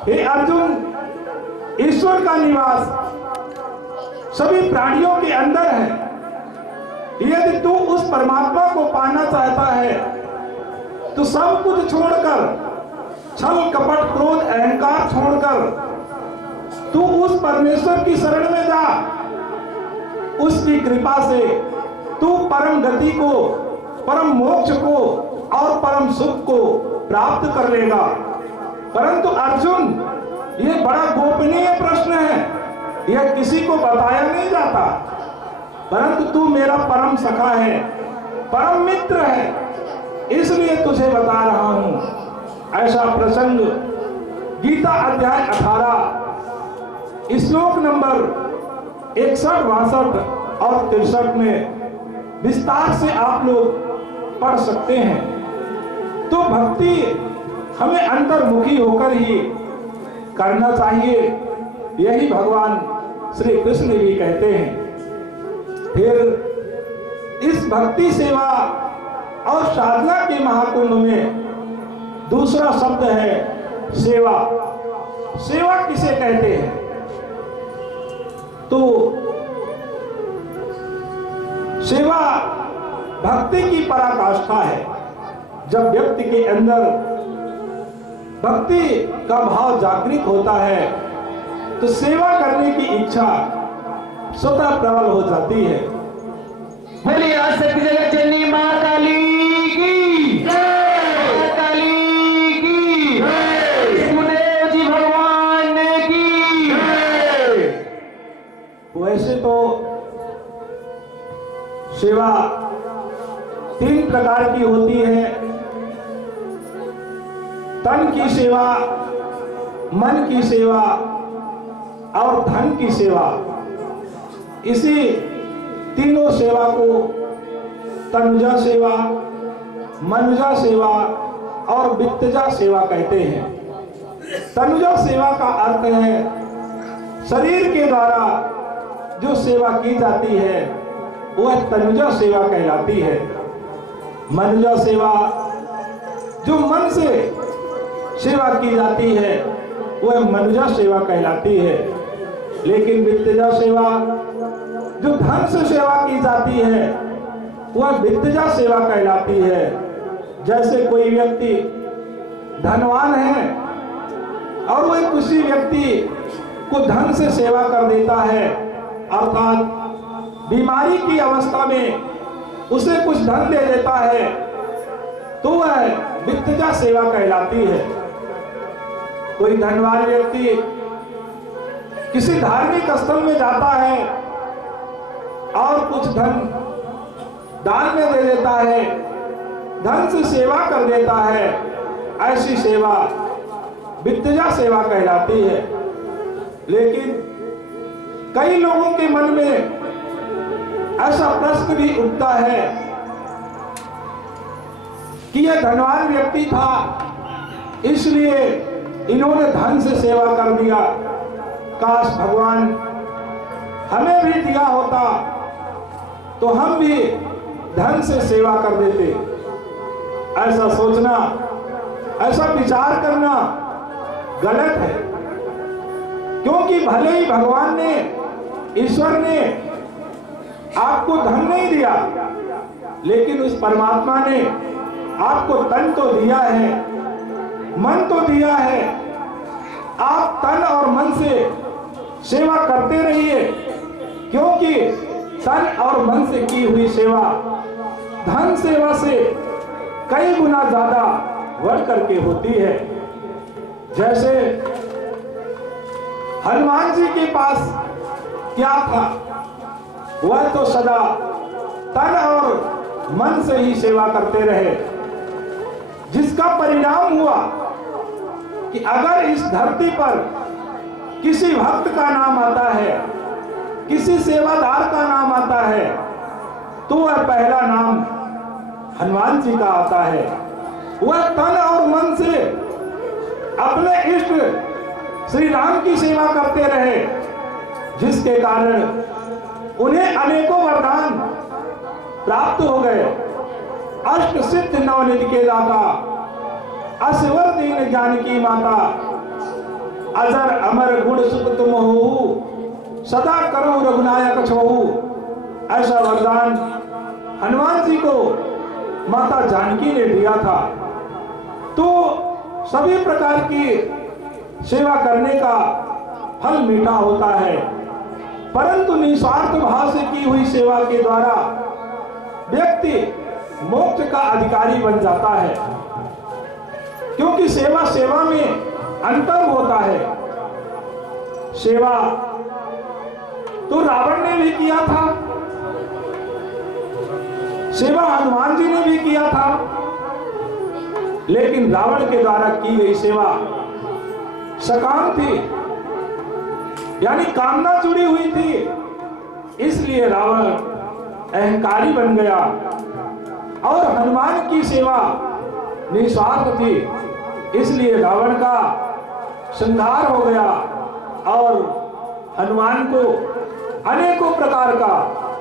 हे अर्जुन, ईश्वर का निवास सभी प्राणियों के अंदर है। यदि तू उस परमात्मा को पाना चाहता है तो सब कुछ छोड़कर, छल कपट क्रोध अहंकार छोड़कर तू उस परमेश्वर की शरण में जा। उसकी कृपा से तू परम गति को, परम मोक्ष को और परम सुख को प्राप्त कर लेगा। परंतु अर्जुन, ये बड़ा गोपनीय प्रश्न है, यह किसी को बताया नहीं जाता। परंतु तू मेरा परम सखा है, परम मित्र है, इसलिए तुझे बता रहा हूं। ऐसा प्रसंग गीता अध्याय 18 श्लोक नंबर 61, 62 और 63 में विस्तार से आप लोग पढ़ सकते हैं। तो भक्ति हमें अंतर्मुखी होकर ही करना चाहिए, यही भगवान श्री कृष्ण भी कहते हैं। फिर इस भक्ति सेवा और साधना के महाकुंभ में दूसरा शब्द है सेवा। सेवा किसे कहते हैं? तो सेवा भक्ति की पराकाष्ठा है। जब व्यक्ति के अंदर भक्ति का भाव जागृत होता है तो सेवा करने की इच्छा स्वतः प्रबल हो जाती है। बोलिए आसक्ति जगत जननी मां काली की जय, मां काली की जय, गुरुदेव जी भगवान की जय। वैसे तो सेवा 3 प्रकार की होती है। तन की सेवा, मन की सेवा और धन की सेवा। इसी तीनों सेवा को तनुजा सेवा, मनुजा सेवा और वित्तजा सेवा कहते हैं। तनुजा सेवा का अर्थ है शरीर के द्वारा जो सेवा की जाती है वह तनुजा सेवा कहलाती है। मनुजा सेवा जो मन से सेवा की जाती है वह मनुजा सेवा कहलाती है। लेकिन वित्तजा सेवा जो धन से सेवा की जाती है वह वित्तजा सेवा कहलाती है। जैसे कोई व्यक्ति धनवान है और वह किसी व्यक्ति को धन से सेवा कर देता है, अर्थात बीमारी की अवस्था में उसे कुछ धन दे देता है, तो वह वित्तजा सेवा कहलाती है। कोई धनवान व्यक्ति किसी धार्मिक स्थल में जाता है और कुछ धन दान में दे देता है, धन से सेवा कर देता है, ऐसी सेवा वित्तजा सेवा कहलाती है। लेकिन कई लोगों के मन में ऐसा प्रश्न भी उठता है कि यह धनवान व्यक्ति था, इसलिए इन्होंने धन से सेवा कर दिया, काश भगवान हमें भी दिया होता तो हम भी धन से सेवा कर देते। ऐसा सोचना, ऐसा विचार करना गलत है, क्योंकि भले ही भगवान ने, ईश्वर ने आपको धन नहीं दिया, लेकिन उस परमात्मा ने आपको तन तो दिया है, मन तो दिया है। आप तन और मन से सेवा करते रहिए, क्योंकि तन और मन से की हुई सेवा धन सेवा से कई गुना ज्यादा बढ़ करके होती है। जैसे हनुमान जी के पास क्या था, वह तो सदा तन और मन से ही सेवा करते रहे, जिसका परिणाम हुआ कि अगर इस धरती पर किसी भक्त का नाम आता है, किसी सेवादार का नाम आता है, तो वह पहला नाम हनुमान जी का आता है। वह तन और मन से अपने इष्ट श्री राम की सेवा करते रहे, जिसके कारण उन्हें अनेकों वरदान प्राप्त हो गए। अष्ट सिद्ध नवनिधि के दाता, असवर दीन जानकी माता, अजर अमर गुण सुख तुम हो, सदा करो रघुनायक छहु। ऐसा वरदान हनुमान जी को माता जानकी ने दिया था। तो सभी प्रकार की सेवा करने का फल मीठा होता है, परंतु निस्वार्थ भाव से की हुई सेवा के द्वारा व्यक्ति मोक्ष का अधिकारी बन जाता है, क्योंकि सेवा सेवा में अंतर होता है। सेवा तो रावण ने भी किया था, सेवा हनुमान जी ने भी किया था, लेकिन रावण के द्वारा की गई सेवा सकाम थी, यानी कामना जुड़ी हुई थी, इसलिए रावण अहंकारी बन गया। और हनुमान की सेवा निस्वार्थ थी, इसलिए रावण का संहार हो गया और हनुमान को अनेकों प्रकार का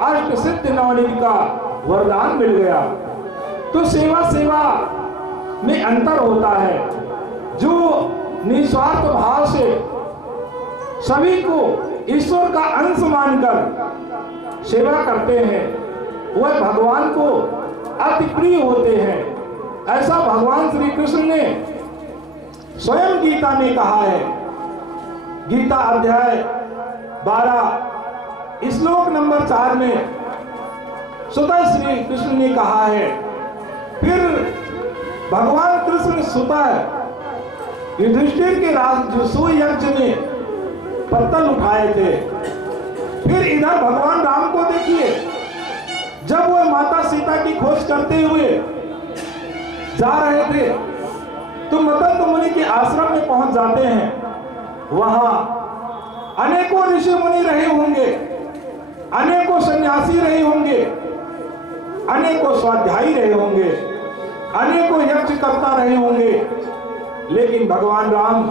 अष्ट सिद्ध नवनिधि का वरदान मिल गया। तो सेवा सेवा में अंतर होता है। जो निस्वार्थ भाव से सभी को ईश्वर का अंश मानकर सेवा करते हैं, वह भगवान को अति प्रिय होते हैं। ऐसा भगवान श्री कृष्ण ने स्वयं गीता में कहा है। गीता अध्याय 12 श्लोक नंबर 4 में स्वतः श्री कृष्ण ने कहा है। फिर भगवान कृष्ण स्वतः युधिष्ठिर के राजसूय यज्ञ में पत्तल उठाए थे। फिर इधर भगवान राम को देखिए, जब वह माता सीता की खोज करते हुए जा रहे थे तो मदन मुनि के आश्रम में पहुंच जाते हैं। वहां अनेकों ऋषि मुनि रहे होंगे, अनेकों सन्यासी रहे होंगे, अनेकों स्वाध्यायी रहे होंगे, अनेकों यज्ञ करता रहे होंगे, लेकिन भगवान राम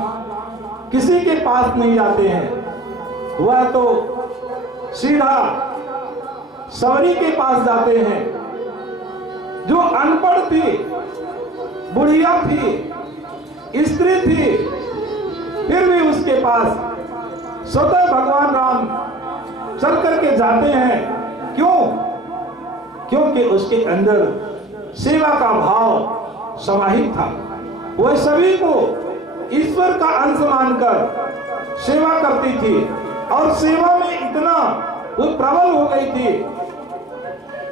किसी के पास नहीं जाते हैं। वह तो सीधा सवरी के पास जाते हैं, जो अनपढ़ थी, बुढ़िया थी, स्त्री थी, फिर भी उसके पास स्वतः भगवान राम चल करके जाते हैं। क्यों? क्योंकि उसके अंदर सेवा का भाव समाहित था। वह सभी को ईश्वर का अंश मानकर सेवा करती थी और सेवा में इतना वो प्रबल हो गई थी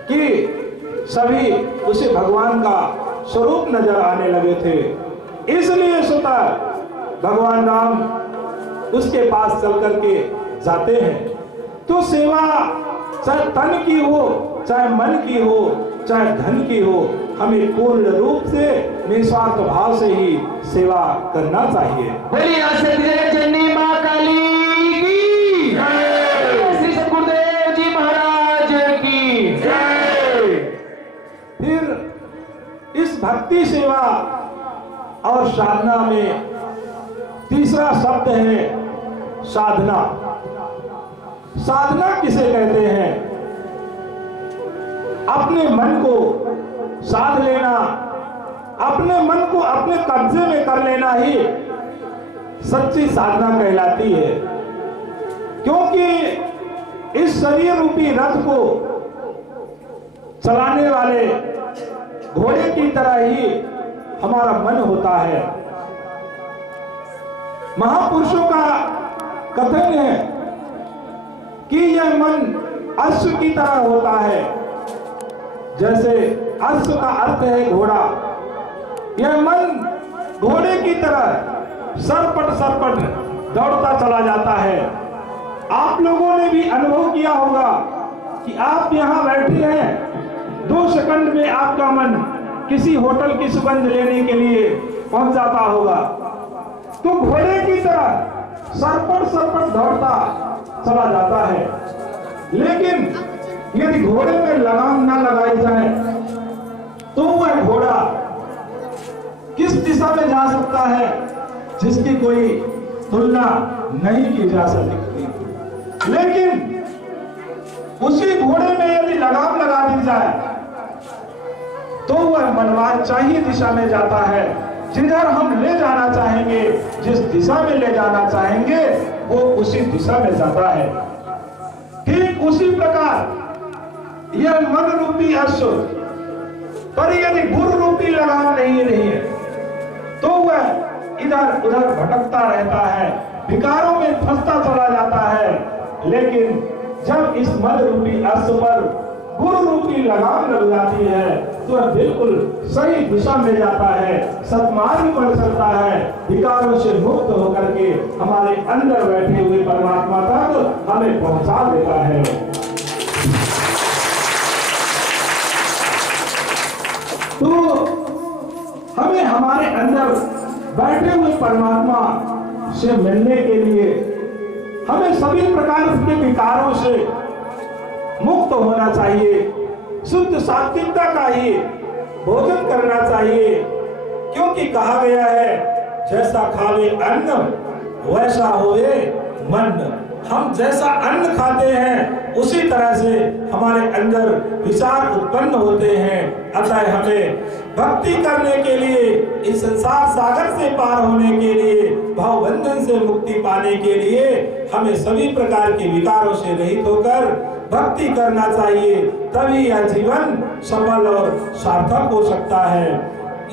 कि सभी उसे भगवान का स्वरूप नजर आने लगे थे। इसलिए स्वतः भगवान राम उसके पास चल करके जाते हैं। तो सेवा चाहे तन की हो, चाहे मन की हो, चाहे धन की हो, हमें पूर्ण रूप से निस्वार्थ भाव से ही सेवा करना चाहिए। बोलिए जननी मां काली की जय, श्री सद्गुरुदेव जी महाराज की जय। फिर इस भक्ति सेवा और साधना में तीसरा शब्द है साधना। साधना किसे कहते हैं? अपने मन को साध लेना, अपने मन को अपने कब्जे में कर लेना ही सच्ची साधना कहलाती है। क्योंकि इस शरीर रूपी रथ को चलाने वाले घोड़े की तरह ही हमारा मन होता है। महापुरुषों का कथन है कि यह मन अश्व की तरह होता है। जैसे अश्व का अर्थ है घोड़ा, यह मन घोड़े की तरह सरपट सरपट दौड़ता चला जाता है। आप लोगों ने भी अनुभव किया होगा कि आप यहाँ बैठे हैं, 2 सेकंड में आपका मन किसी होटल की सुगंध लेने के लिए पहुंच जाता होगा। तो घोड़े की तरह सरपट सरपट दौड़ता चला जाता है। लेकिन यदि घोड़े में लगाम ना लगाई जाए तो वह घोड़ा किस दिशा में जा सकता है जिसकी कोई तुलना नहीं की जा सकती। लेकिन उसी घोड़े में यदि लगाम लगा दी जाए तो वह मनवांछित दिशा में जाता है। जिधर हम ले जाना चाहेंगे, जिस दिशा में ले जाना चाहेंगे, वो उसी दिशा में जाता है। ठीक उसी प्रकार यह मन रूपी अश्व पर यदि गुरु रूपी लगाम नहीं रही है तो वह इधर उधर भटकता रहता है, विकारों में फंसता चला जाता है। लेकिन जब इस मन रूपी अश्व पर गुरु रूपी लगाम लग जाती है तो वह बिल्कुल सही दिशा में जाता है, सत्मार्ग पर चलता है, विकारों से मुक्त होकर के हमारे अंदर बैठे हुए परमात्मा तक हमें पहुंचा देता है। तो हमें हमारे अंदर बैठे हुए परमात्मा से मिलने के लिए हमें सभी प्रकार के विकारों से मुक्त होना चाहिए। शुद्ध सात्विकता का ही भोजन करना चाहिए। क्योंकि कहा गया है जैसा खावे अन्न वैसा होए मन। हम जैसा अन्न खाते हैं उसी तरह से हमारे अंदर विचार उत्पन्न होते हैं। अतः हमें भक्ति करने के लिए, इस संसार सागर से पार होने के लिए, भाव बंधन से मुक्ति पाने के लिए हमें सभी प्रकार के विकारों से रहित होकर भक्ति करना चाहिए। तभी यह जीवन सफल और सार्थक हो सकता है।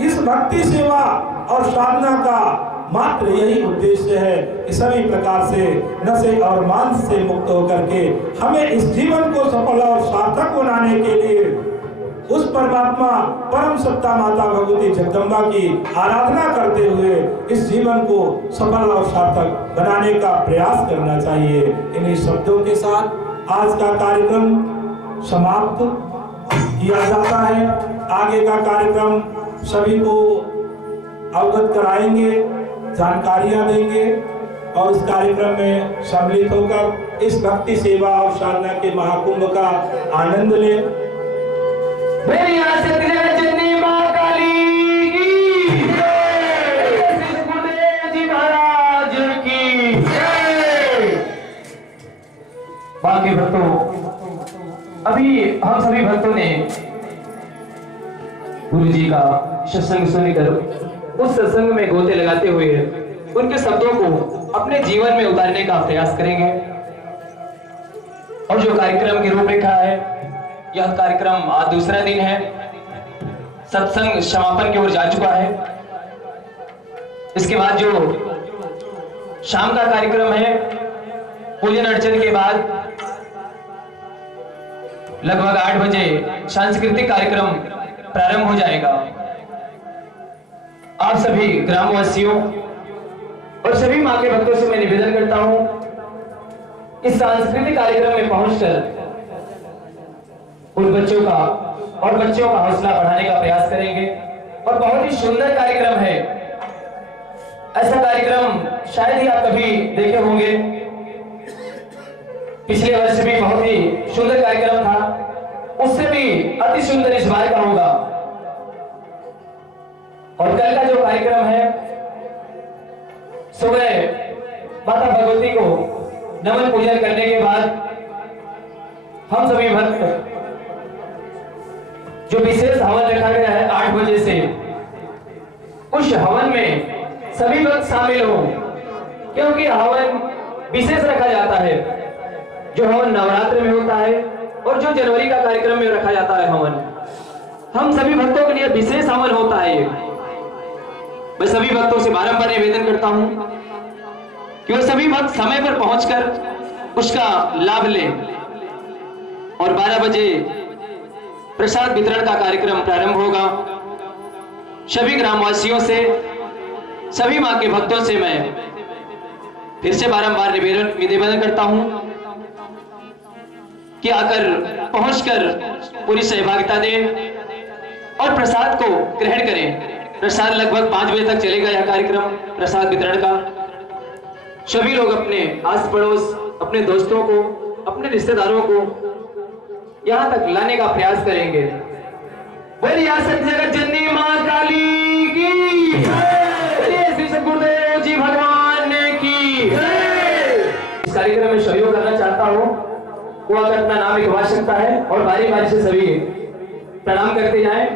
इस भक्ति सेवा और साधना का मात्र यही उद्देश्य है कि सभी प्रकार से नशे और मांस से मुक्त होकर के हमें इस जीवन को सफल और सार्थक बनाने के लिए उस परमात्मा परम सत्ता माता भगवती जगदम्बा की आराधना करते हुए इस जीवन को सफल और सार्थक बनाने का प्रयास करना चाहिए। इन्हीं शब्दों के साथ आज का कार्यक्रम समाप्त किया जाता है। आगे का कार्यक्रम सभी को अवगत कराएंगे, जानकारियां देंगे और इस कार्यक्रम में सम्मिलित होकर इस भक्ति सेवा और साधना के महाकुंभ का आनंद लें। जननी मां काली की जय, श्री गुरुदेव जी महाराज की जय। बाकी भक्तों, अभी हम सभी भक्तों ने गुरु जी का सत्संग सुनकर उस सत्संग में गोते लगाते हुए उनके शब्दों को अपने जीवन में उतारने का प्रयास करेंगे। और जो कार्यक्रम की रूपरेखा है, यह कार्यक्रम आज दूसरा दिन है, सत्संग समापन की ओर जा चुका है। इसके बाद जो शाम का कार्यक्रम है, पूजन अर्चन के बाद लगभग 8 बजे सांस्कृतिक कार्यक्रम प्रारंभ हो जाएगा। आप सभी ग्रामवासियों और सभी माँ के भक्तों से मैं निवेदन करता हूँ, इस सांस्कृतिक कार्यक्रम में पहुंचकर उन बच्चों का और बच्चों का हौसला बढ़ाने का प्रयास करेंगे। और बहुत ही सुंदर कार्यक्रम है, ऐसा कार्यक्रम शायद ही आप कभी देखे होंगे। पिछले वर्ष भी बहुत ही सुंदर कार्यक्रम था, उससे भी अति सुंदर इस बार का होगा। और कल का जो कार्यक्रम है, सुबह माता भगवती को नमन पूजन करने के बाद हम सभी भक्त जो विशेष हवन रखा गया है 8 बजे से, उस हवन में सभी भक्त शामिल हो, क्योंकि हवन विशेष रखा जाता है। जो हवन नवरात्र में होता है और जो जनवरी का कार्यक्रम में रखा जाता है हवन, हम सभी भक्तों के लिए विशेष हवन होता है ये। मैं सभी भक्तों से बारंबार निवेदन करता हूं कि वो सभी भक्त समय पर पहुंचकर उसका लाभ लें। और 12 बजे प्रसाद वितरण का कार्यक्रम प्रारंभ होगा। सभी ग्रामवासियों से, सभी मां के भक्तों से मैं फिर से बारंबार निवेदन करता हूं कि आकर पहुंचकर पूरी सहभागिता दें और प्रसाद को ग्रहण करें। प्रसाद लगभग 5 बजे तक चलेगा यह कार्यक्रम प्रसाद वितरण का। सभी लोग अपने आस पड़ोस, अपने दोस्तों को, अपने रिश्तेदारों को यहां तक लाने का प्रयास करेंगे। बोलिए सत्य जगत जननी मां काली की, बोलिए श्री सद्गुरुदेव जी भगवान की। इस कार्यक्रम में सहयोग करना चाहता हूं, वो अगर अपना नाम लिखवा सकता है और बारी बारी से सभी प्रणाम करते जाएं।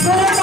Thank you.